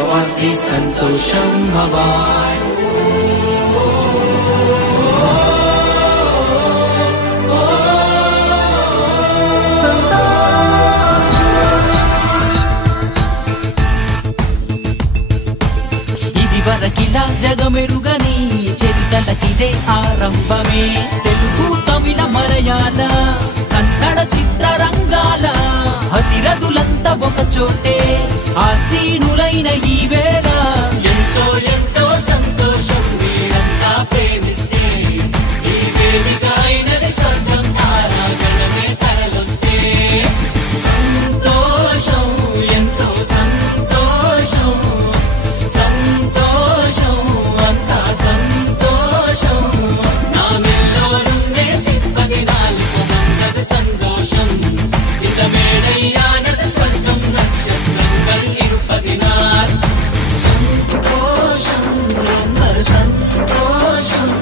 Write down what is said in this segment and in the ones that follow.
Avasti Santosham Bhavaj. ఇది వరకిలా జగమెరుగని చరితలకిదే ఆరంభమే. తెలుగు తమిళ మలయాళ కన్నడ చిత్రరంగాల అతిరథులంతా ఒక చోటే ఆసీనులైన ఈ వేళ ఎంతో ఎంతో సంతోషం. వీరంతా ప్రేమిస్తే ఈ వేదిక అయినది స్వర్గం. తారాగణమే తరలొస్తే సంతోషం, ఎంతో సంతోషం, సంతోషం, అంతా సంతోషం. నా మెల్లోనుండే సింపతి నాలుగు మందది సంతోషం. ఇక మేడయ్యానది స్వర్గం నక్షత్రంగల్ ఇరుపదినార్. సంతోషం, సంతోషం,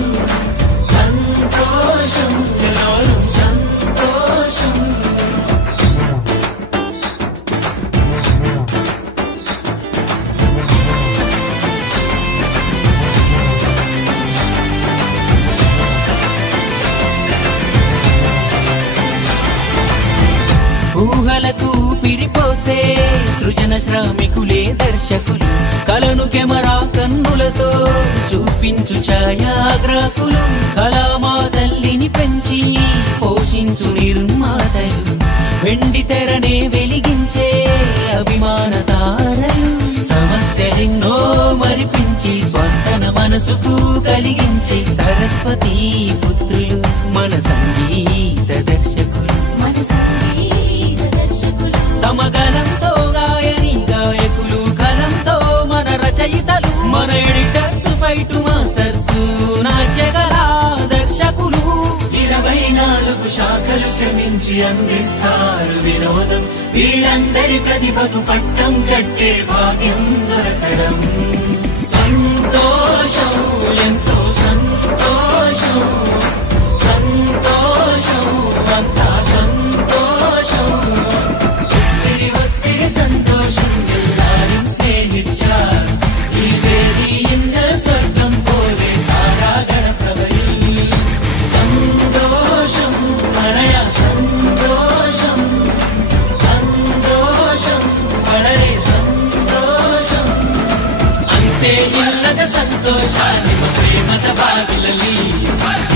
సంతోషం, ఎల్లోరం సంతోషం. ఊహలకు పిరిపోసే సృజన శ్రామికులే దర్శకులు. కలను కెమెరా కన్నులతో చూపించు ఛాయాగ్రాహకులు. కళామా తల్లిని పెంచి పోషించు నిర్మాతలు. వెండి తెరనే వెలిగించే అభిమాన తారలు. సమస్యలెన్నో మరిపించి స్వంతన మనసుకు కలిగించి సరస్వతీ పుత్రులు మన సంగీత దర్శకులు. తమ గలంతో గాయని గాయకులు, గలంతో మన రచయితలు, మన ఎడిటర్స్, ఫైటు మాస్టర్స్, నాట్యకళా దర్శకులు. 24 శాఖలు శ్రమించి అందిస్తారు వినోదం. వీళ్ళందరి ప్రతిభకు పట్టం కట్టే భాగ్యం దొరకడం. సంతోషం, ఎంతో సంతోషం, సంతోషం, అంతా సంతోషం. சந்தோஷம் எல்லாரும் ஸ்நேகிச்சார். ఈ వేది ఇన్న స్వర్గం పోలే తారాగణ ప్రవహిల్. సంతోషం మలయ సంతోషం, సంతోషం వళరే సంతోషం. అంతే ఇల్లద సంతోషాన్ని ప్రేమత బావిలలి.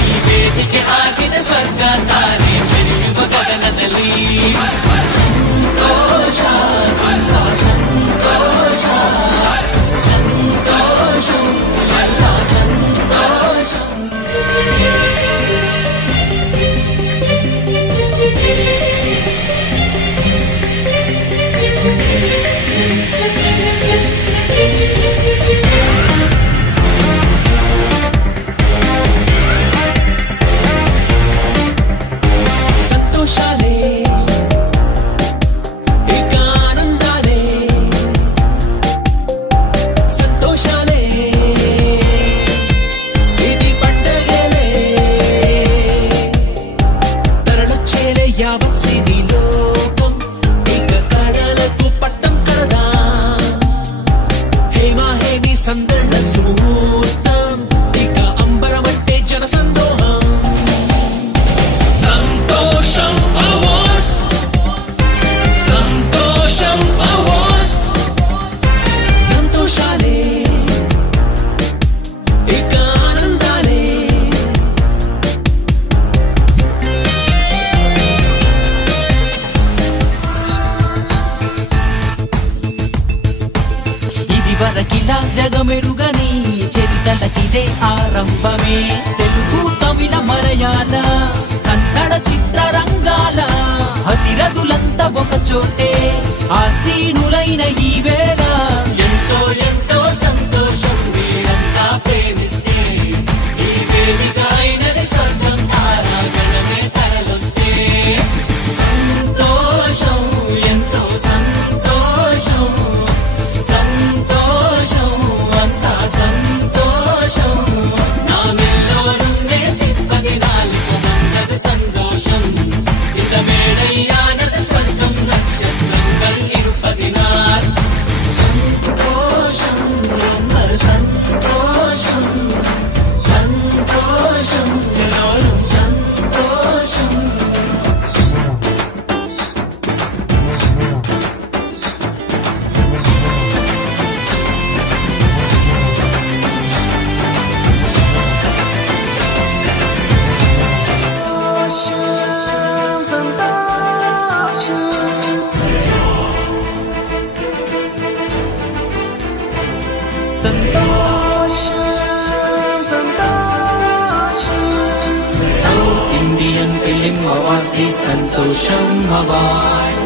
ఈ వేదికి ఆగిన స్వర్గ తారే మెరుగు గగనದಲ್ಲಿ. జగమెరుగని చరితలకిదే ఆరంభమే. తెలుగు తమిళ మలయాళ కన్నడ చిత్రరంగాల అతిరథులంతా ఒక చోటే ఆసీనులైన ఈ వేళ ఎంతో ఎంతో సంతోషం. వీరంతా ప్రేమిస్తే ఈ వేదిక అయినది స్వర్గం. తారాగణమే తరలొస్తే సంతోషం, ఎంతో సంతోషం, సంతోషం. అవాస్ది సంతోషం అవాజ్.